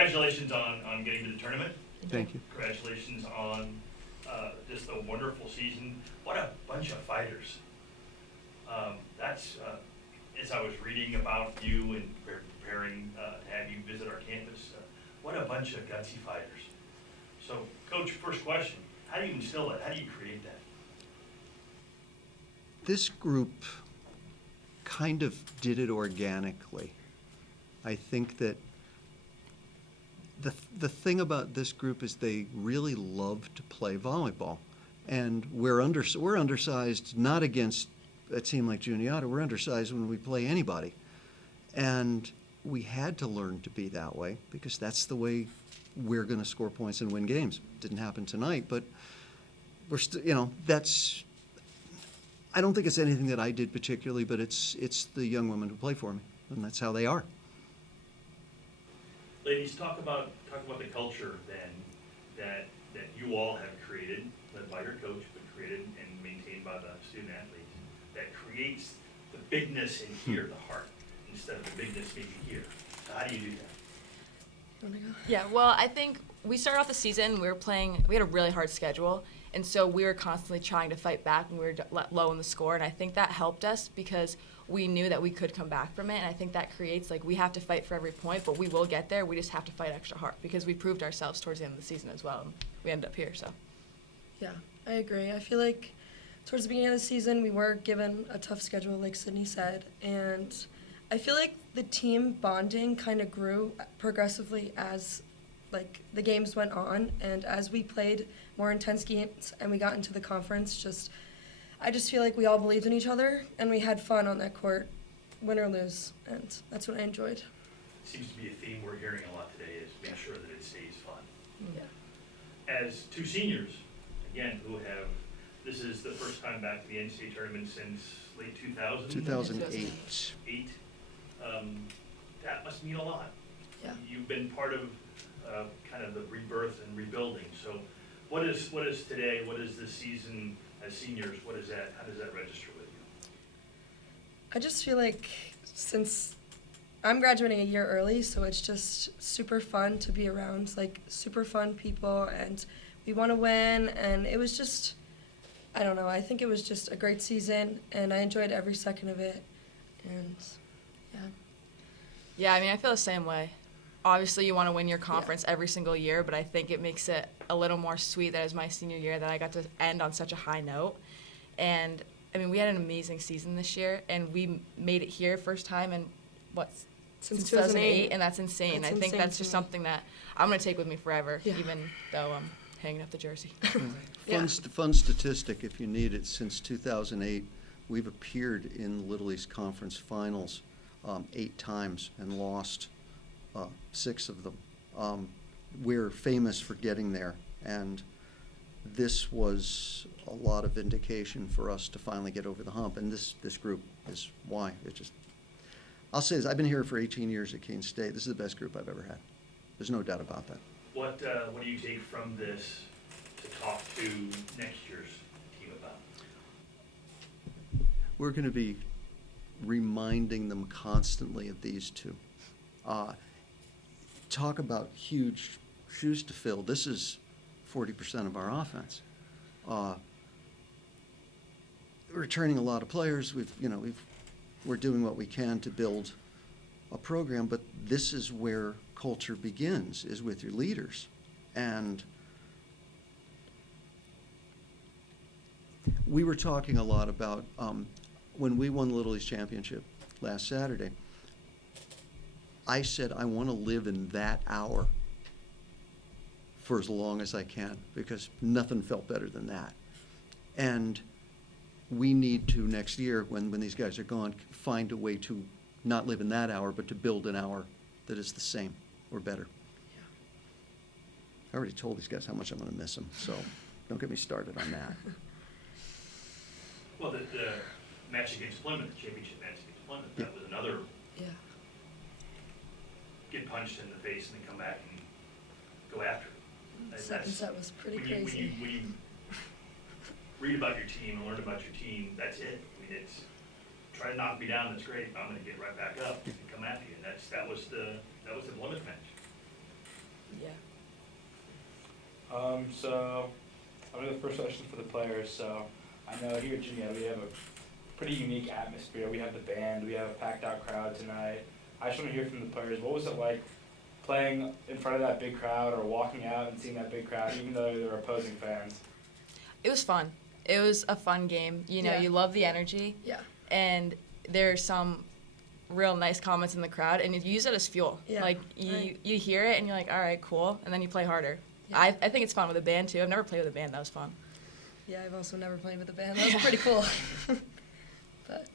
congratulations on getting to the tournament. Thank you. Congratulations on just a wonderful season. What a bunch of fighters. As I was reading about you and preparing to have you visit our campus, what a bunch of gutsy fighters. So, Coach, first question, how do you instill that? How do you create that? This group kind of did it organically. I think that the thing about this group is they really love to play volleyball. And we're undersized, not against a team like Juniata, we're undersized when we play anybody. And we had to learn to be that way because that's the way we're going to score points and win games. Didn't happen tonight, but we're still, that's, I don't think it's anything that I did particularly, but it's the young women who play for me, and that's how they are. Ladies, talk about the culture then that you all have created, led by your coach, but created and maintained by the student athletes, that creates the bigness in here, the heart, instead of the bigness maybe here. So how do you do that? You wanna go? Yeah, well, I think we started off the season, we had a really hard schedule, and so we were constantly trying to fight back when we were low in the score, and I think that helped us because we knew that we could come back from it, and I think that creates, we have to fight for every point, but we will get there. We just have to fight extra hard because we proved ourselves towards the end of the season as well, and we ended up here, so. Yeah, I agree. I feel like towards the beginning of the season, we were given a tough schedule, like Sydney said, and I feel like the team bonding kind of grew progressively as the games went on, and as we played more intense games and we got into the conference, I just feel like we all believed in each other and we had fun on that court, win or lose, and that's what I enjoyed. Seems to be a theme we're hearing a lot today, is make sure that it stays fun. Yeah. As two seniors, again, this is the first time back to the NCAA tournament since late 2000? 2008. That must mean a lot. Yeah. You've been part of kind of the rebirth and rebuilding. So what is today, what is this season as seniors, how does that register with you? I just feel like since I'm graduating a year early, so it's just super fun to be around, super fun people, and we want to win, and it was just, I don't know, I think it was just a great season, and I enjoyed every second of it, and yeah. Yeah, I mean, I feel the same way. Obviously, you want to win your conference every single year, but I think it makes it a little more sweet that it was my senior year that I got to end on such a high note. And, I mean, we had an amazing season this year, and we made it here first time in, since 2008, and that's insane. I think that's just something that I'm going to take with me forever, even though I'm hanging up the jersey. Fun statistic, if you need it, since 2008, we've appeared in Little East Conference Finals 8 times and lost 6 of them. We're famous for getting there, and this was a lot of vindication for us to finally get over the hump, and this group is why. I'll say this, I've been here for 18 years at Keene State. This is the best group I've ever had. There's no doubt about that. What do you take from this to talk to next year's team about? We're going to be reminding them constantly of these two. Talk about huge shoes to fill. This is 40% of our offense. Returning a lot of players. We're doing what we can to build a program, but this is where culture begins, is with your leaders. And we were talking a lot about when we won the Little East Championship last Saturday. I said I want to live in that hour for as long as I can, because nothing felt better than that. And we need to, next year, when these guys are gone, find a way to not live in that hour, but to build an hour that is the same or better. Yeah. I already told these guys how much I'm going to miss them, so don't get me started on that. Well, the match against Plymouth, the championship match against Plymouth, that was another get punched in the face and then come back and go after it. Second set was pretty crazy. When you read about your team and learn about your team, that's it. I mean, it's try to knock me down, that's great. I'm going to get right back up and come after you. And that was the Plymouth match. So I'll do the first question for the players. So I know here at Junior we have a pretty unique atmosphere. We have the band, we have a packed out crowd tonight. I just want to hear from the players, what was it like playing in front of that big crowd or walking out and seeing that big crowd, even though they were opposing fans? It was fun. It was a fun game. You know, Yeah. you love the energy, Yeah. and there's some real nice comments in the crowd, and you use it as fuel. Yeah, Like, right. you hear it, and you're like, all right, cool, and then you play harder. Yeah. I think it's fun with a band, too. I've never played with a band. That was fun. Yeah, I've also never played with a band. That was pretty cool. But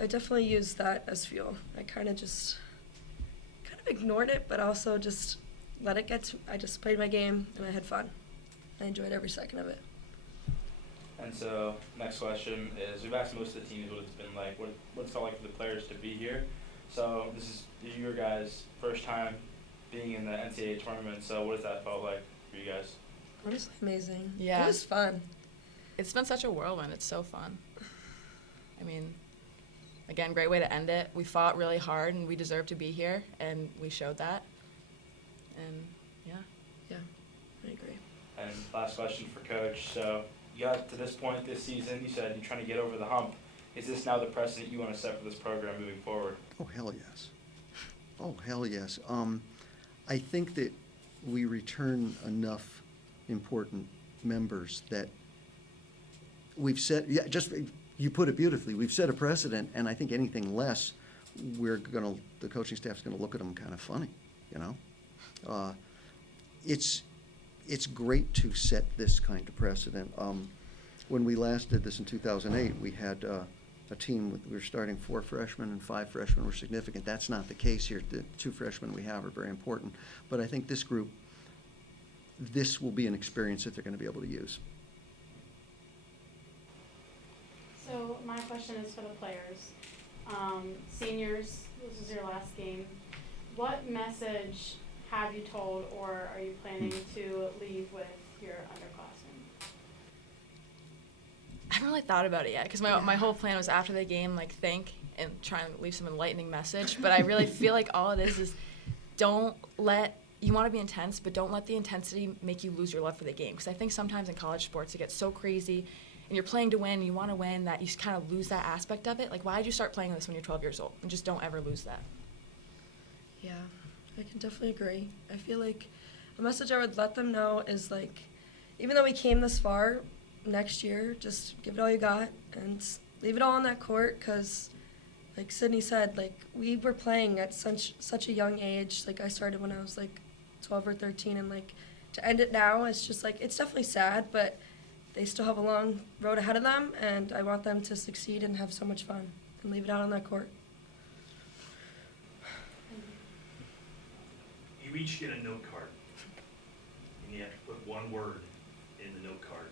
I definitely used that as fuel. I kind of ignored it, but also just let it get to, I just played my game and I had fun. I enjoyed every second of it. And so next question is, we've asked most of the teams what it's been like, what it's felt like for the players to be here. So this is your guys' first time being in the NCAA tournament, so what has that felt like for you guys? Honestly, amazing. Yeah. It was fun. It's been such a whirlwind. It's so fun. I mean, again, great way to end it. We fought really hard, and we deserved to be here, and we showed that. And, yeah. Yeah, I agree. And last question for Coach. So you got to this point this season, you said you're trying to get over the hump. Is this now the precedent you want to set for this program moving forward? Oh, hell yes. Oh, hell yes. I think that we return enough important members that we've set, yeah, just, you put it beautifully, we've set a precedent, and I think anything less, the coaching staff's gonna look at them kind of funny, you know? It's great to set this kind of precedent. When we last did this in 2008, we had a team, we were starting 4 freshmen and 5 freshmen were significant. That's not the case here. The 2 freshmen we have are very important. But I think this group, this will be an experience that they're going to be able to use. So my question is for the players. Seniors, this is your last game. What message have you told or are you planning to leave with your underclassmen? I haven't really thought about it yet, because my whole plan was after the game, like, think and try and leave some enlightening message. But I really feel like all it is don't let, you want to be intense, but don't let the intensity make you lose your love for the game. Because I think sometimes in college sports it gets so crazy, and you're playing to win, and you want to win, that you kind of lose that aspect of it. Like, why did you start playing this when you're 12 years old? And just don't ever lose that. Yeah, I can definitely agree. I feel like a message I would let them know is, like, even though we came this far, next year, just give it all you got and leave it all on that court, because, like Sydney said, like, we were playing at such a young age. Like, I started when I was, like, 12 or 13, and, like, to end it now, it's just, like, it's definitely sad, but they still have a long road ahead of them, and I want them to succeed and have so much fun and leave it out on that court. You each get a note card, and you have to put one word in the note card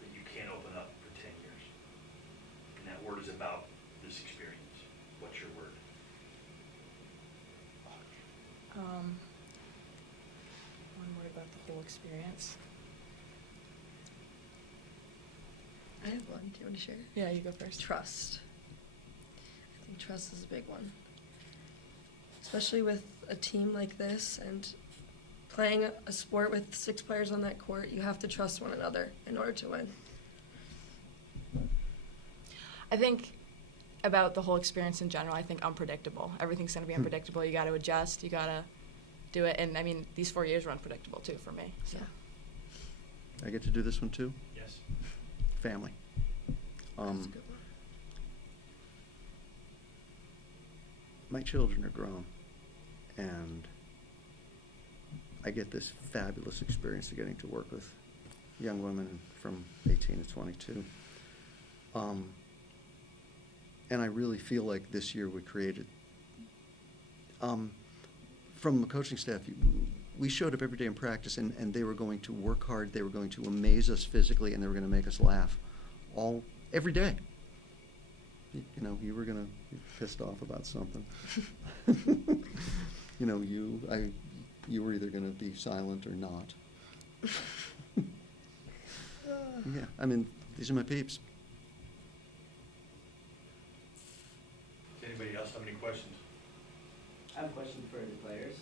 that you can't open up for 10 years. And that word is about this experience. What's your word? One word about the whole experience. I have one. Do you want to share? Yeah, you go first. Trust. I think trust is a big one. Especially with a team like this and playing a sport with 6 players on that court, you have to trust one another in order to win. I think about the whole experience in general, I think unpredictable. Everything's going to be unpredictable. You got to adjust. You got to do it. And, I mean, these 4 years were unpredictable, too, for me. So. Yeah. I get to do this one too? Yes. Family. That's a good one. My children are grown, and I get this fabulous experience of getting to work with young women from 18 to 22. And I really feel like this year we created, from the coaching staff, we showed up every day in practice, and they were going to work hard, they were going to amaze us physically, and they were going to make us laugh every day. You know, you were going to be pissed off about something. You know, you were either going to be silent or not. Yeah, I mean, these are my peeps. Does anybody else have any questions? I have a question for the players.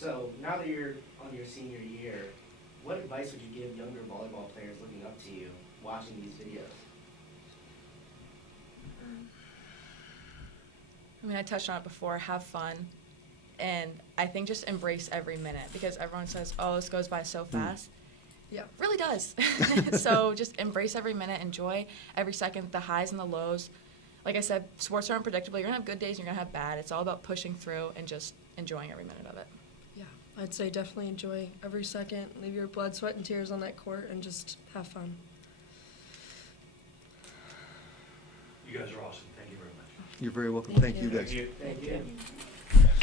So now that you're on your senior year, what advice would you give younger volleyball players looking up to you, watching these videos? I mean, I touched on it before, have fun. And I think just embrace every minute, because everyone says, oh, this goes by so fast. Yeah. It really does. So just embrace every minute, enjoy every second, the highs and the lows. Like I said, sports are unpredictable. You're going to have good days and you're going to have bad. It's all about pushing through and just enjoying every minute of it. Yeah, I'd say definitely enjoy every second, leave your blood, sweat, and tears on that court, and just have fun. You guys are awesome. Thank you very much. You're very welcome. Thank Thank you. you guys. Thank you. Thank you.